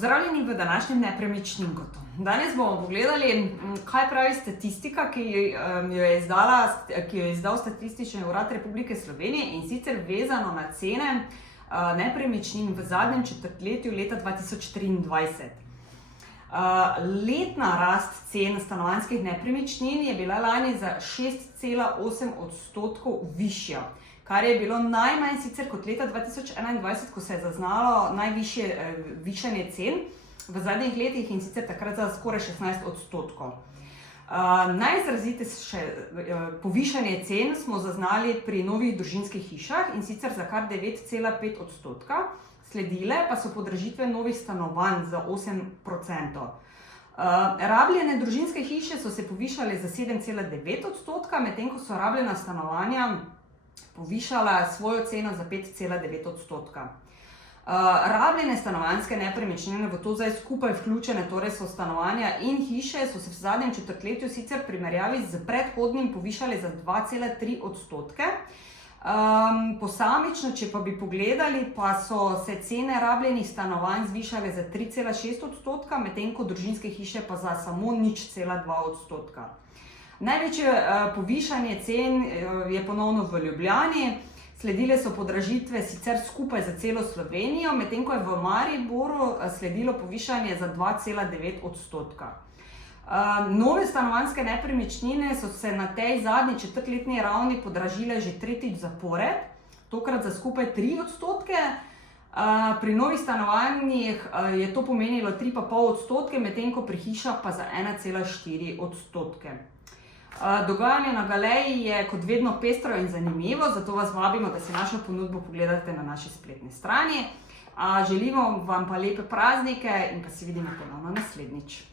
Pozdravljeni v današnjem Nepremičninkotu. Danes bomo pogledali, kaj pravi statistika, ki jo je izdal Statistični urad Republike Slovenije, in sicer vezano na cene nepremičnin v zadnjem četrtletju leta 2023. Letna rast cen stanovanjskih nepremičnin je bila lani za 6,8% višja, kar je bilo najmanj sicer kot leta 2021, ko se je zaznalo najvišje višanje cen v zadnjih letih, in sicer takrat za skoraj 16%. Najizrazitejše povišanje cen smo zaznali pri novih družinskih hišah, in sicer za kar 9,5%. Sledile pa so podražitve novih stanovanj za 8%. Rabljene družinske hiše so se povišale za 7,9%, medtem ko so rabljena stanovanja povišala svojo ceno za 5,9%. Rabljene stanovanjske nepremičnine, v to zdaj skupaj vključene, torej so stanovanja in hiše, so se v zadnjem četrtletju sicer v primerjavi z predhodnim povišale za 2,3%. Posamično, če pa bi pogledali, pa so se cene rabljenih stanovanj zvišale za 3,6%, medtem ko družinske hiše pa za samo 0,2%. Največje povišanje cen je ponovno v Ljubljani, sledile so podražitve sicer skupaj za celo Slovenijo, medtem ko je v Mariboru sledilo povišanje za 2,9%. Nove stanovanjske nepremičnine so se na tej zadnji četrtletni ravni podražile že tretjič zapored, tokrat za skupaj 3%. Pri novih stanovanjih je to pomenilo 3,5%, medtem ko pri hišah pa za 1,4%. Dogajanje na galeji je kot vedno pestro in zanimivo, zato vas vabimo, da si našo ponudbo pogledate na naši spletni strani. Želimo vam pa lepe praznike in pa se vidimo ponovno naslednjič.